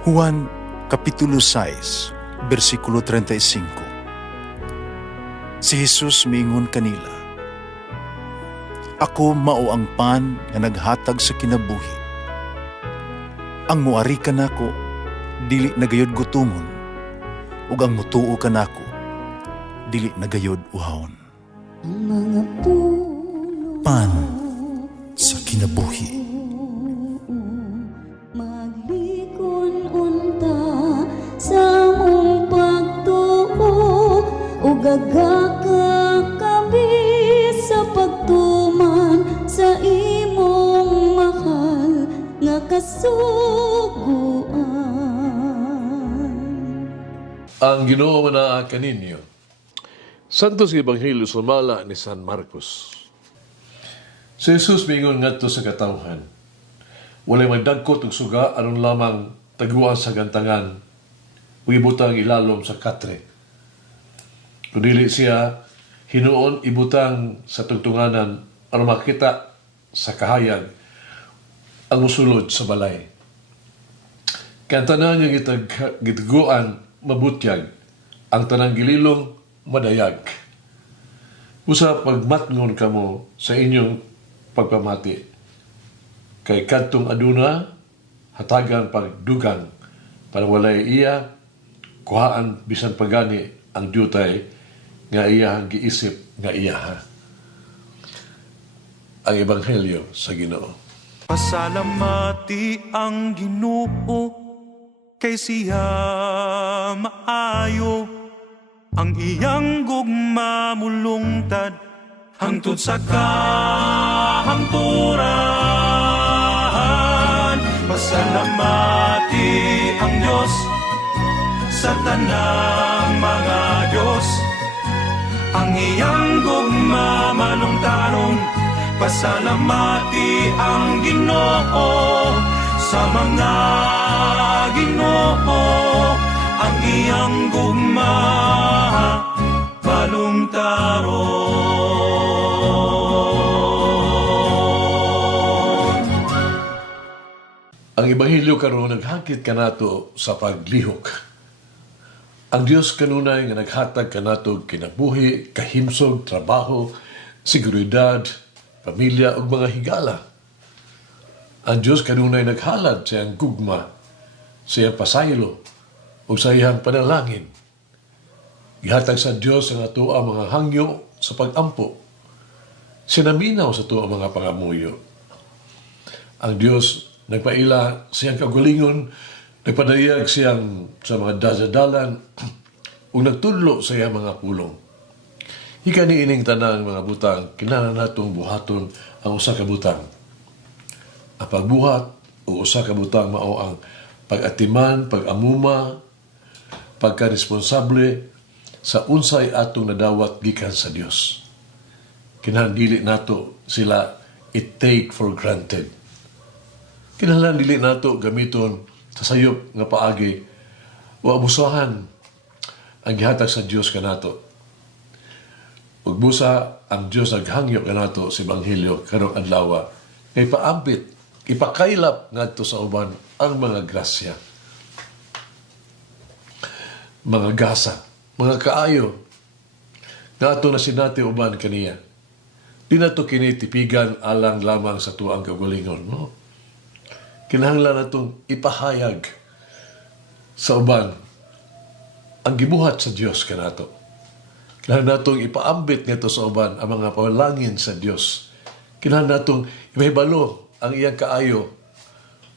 Juan Kapitulo 6, versikulo 35. Si Jesus miingon kanila, "Ako mao ang pan nga naghatag sa kinabuhi. Ang muari kanako dili nagayod gutomon, ug ang mutuo kanako dili nagayod uhawon." Ang mga puno Pan sa kinabuhi. maglikon unta sa mong pagtuo ug gagaka kami sa pagtuman sa imong mahal nga kasuguan. Ang Ginoo manaa kaninyo. Santos Ebanghelyo sumala ni San Marcos. Si Jesus mingon ngadto sa katawhan. Walay magdagkot og suga aron lamang taguan sa gantangan ug ibutang ilalom sa katre. Kung dili siya hinuon ibutang sa tungtunganan aron makita sa kahayag ang musulod sa balay. Kaya tanan niya gitaguan mabutyag, ang tanang gililong madayag. Usa pagmatngon kamo sa inyong pagpamati. Kay kadtong aduna, hatagan pagdugang para walay iya, kuhaan bisan pagani ang dutay nga iyahang giisip nga iyaha. Ang Ebanghelyo sa Ginoo. Pasalamati ang Ginoo kay siya maayo, ang iyang gugma mulungtad hangtod sa kahangturan. Pasalamati ang Diyos sa tanang mga Diyos, ang iyang gugma malungtaron. Pasalamati ang Ginoo sa mga Ginoo, ang iyang gugma balungtaron. Ang Ebanghelyo karon naghakit kanato sa paglihok. Ang Dios kanunay nga naghatag kanato kinabuhi, kahimsog, trabaho, seguridad, pamilya ug mga higala. Ang Dios kanunay naghalad sa iyang gugma, sa iyang pasaylo ug sa iyang panalangin. Gihatag sa Dios ang ato ang mga hangyo sa pag-ampo. Sinaminaw sa ato ang mga pangamuyo. Ang Dios nagpaila siyang kagalingon, nagpadayag siyang sa mga dasadalan ug nagtudlo sa iyang mga pulong. Hika ni ining tanang mga butang, kinahanglan natong buhaton ang usa ka butang. Ang pagbuhat o usa ka butang mao ang pag-atiman, pag-amuma, pagka-responsable sa unsay atong nadawat gikan sa Dios. Kinahanglan dili nato sila i-take for granted. Kinahanglan dili nato gamiton sa sayop nga paagi o abusahan ang gihatag sa Dios kanato. Ug busa ang Dios naghangyo kanato sa Ebanghelyo karong adlaw kay paampit, ipakaylap ngadto sa uban ang mga grasya, mga gasa, mga kaayo nga ato na sinati uban kaniya. Di na to kini tipigan alang lamang sa tuang kagalingon, no? Kinahanglan natong ipahayag sa uban ang gibuhat sa Dios kanato. Kinahanglan natong ipaambit nito sa uban ang mga panalangin sa Dios. Kinahanglan natong ipahibalo ang iyang kaayo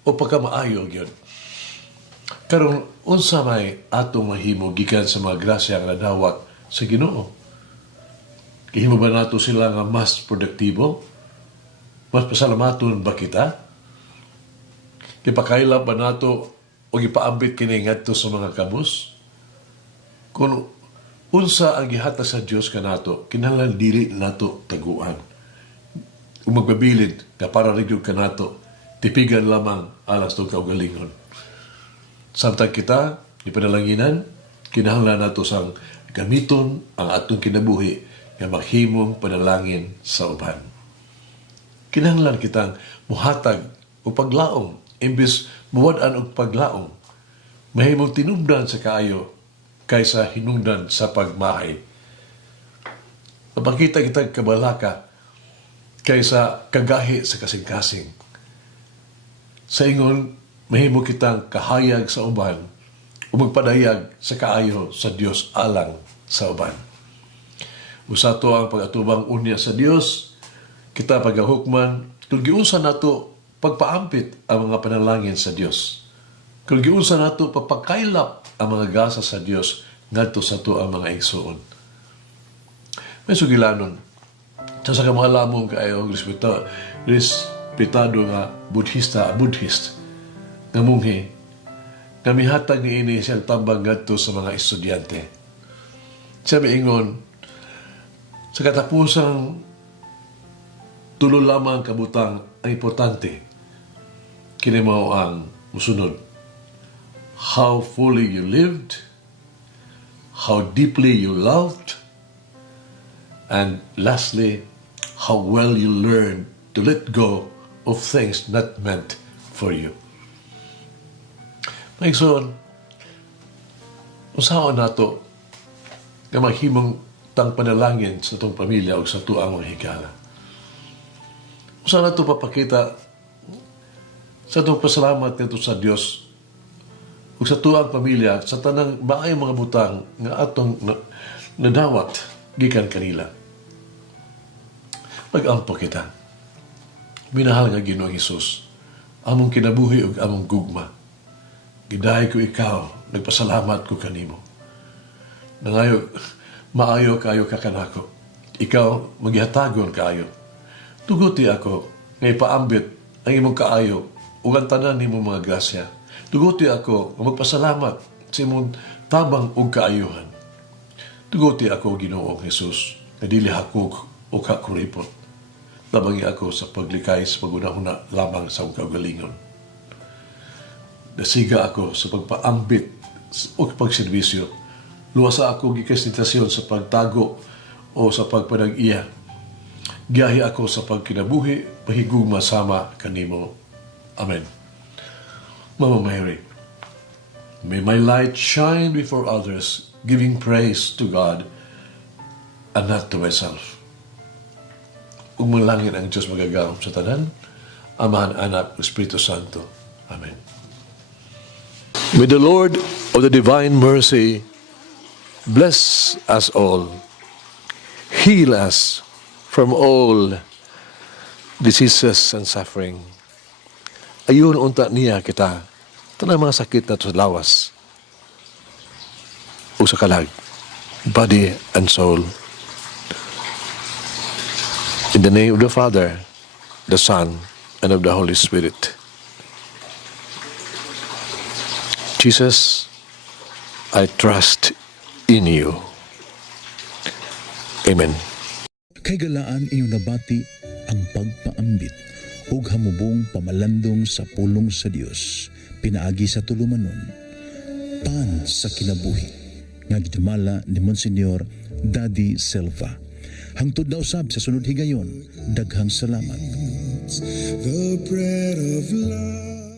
o pagkamaayo gyud. Karon unsa may atong mahimo gikan sa mga grasya nga nadawat sa Ginoo? Gihimo ba nato sila nga mas produktibo? Mas pasalamaton ba kita? Ipakailap ba nato o ipaambit kini ngadto sa mga kabus? Kung unsa ang gihatag sa Dios kanato, kinahanglan dili nato taguan. Kung magbabilid nga para rigid kanato, tipigan lamang alas tong kaugalingon. Samtang kita ipanalanginan, kinahanglan nato sang gamiton ang atong kinabuhi nga maghimong panalangin sa uban. Kinahanglan kitang muhatag o paglaong imbis muwad-an og paglaong. mahimong tinubdan sa kaayo kaysa hinungdan sa pagmahay. Napakita kitag kabalaka kaysa kagahi sa kasing-kasing. Sa ingon, mahimo kitang kahayag sa uban o magpadayag sa kaayo sa Dios alang sa uban. Usa to ang pag-atubang unya sa Dios, kita pagahukman, kung giunsa nato pagpaampit ang mga panalangin sa Dios. Kung giunsa nato papakailap ang mga gasa sa Dios ngadto sa to ang mga igsuon. May sugilanon. Sa mga lamong kaayo respetado nga Buddhist nga munghi nga mihatag niini siyang tambang ngadto sa mga estudyante. Siya miingon, sa katapusang tulo lamang kabutang ang importante. Kini mao ang musunod. How fully you lived, how deeply you loved, and lastly, how well you learned to let go of things not meant for you. Maigsoon, usawa nato nga maghimong tang panalangin sa itong pamilya o sa tuang mga higala. Usawa nato papakita sa itong pasalamat nito sa Dios o sa tuang pamilya sa tanang maayong mga butang nga atong nadawat gikan kanila. Pag-ampo kita. Minahal nga Ginoong Hesus, among kinabuhi ug among gugma. Gidahay ko ikaw, nagpasalamat ko kanimo. Nangayo, maayo kayo kakanako. Ikaw, magyatagon kayo. Tuguti ako, nga ipaambit ang imong kaayo ug ang tanan nimo mga grasya. Tuguti ako, nga magpasalamat sa imong tabang ug kaayuhan. Tuguti ako, Ginoong Hesus, nga dili hakog o kakuripot. Tabangi ako sa paglikay sa pag-unahuna lamang sa akong kaugalingon. Nasiga ako sa pagpaambit o pagservisyo. Luwasa ako gikasnitasyon sa pagtago o sa pagpanag-iya. Giyahi ako sa pagkinabuhi, pahigugma sama kanimo. Amen. Mama Mary, may my light shine before others, giving praise to God and not to myself. Ug manalangin ang Diyos magagahom sa tanan, Amahan, Anak, Espiritu Santo. Amen. May the Lord of the divine mercy bless us all, heal us from all diseases and suffering. Ayun unta niya kita, tanang mga sakit na sa lawas o sa kalag, body and soul. In the name of the Father, the Son, and of the Holy Spirit. Jesus, I trust in you. Amen. Kay galaan inyong nabati ang pagpaambit ug hamubong pamalandong sa pulong sa Dios pinaagi sa tulumanon pan sa kinabuhi nga gidumala ni Monsignor Daddy Silva. Hangtod na usab sa sunod higayon, daghang salamat. The bread of love.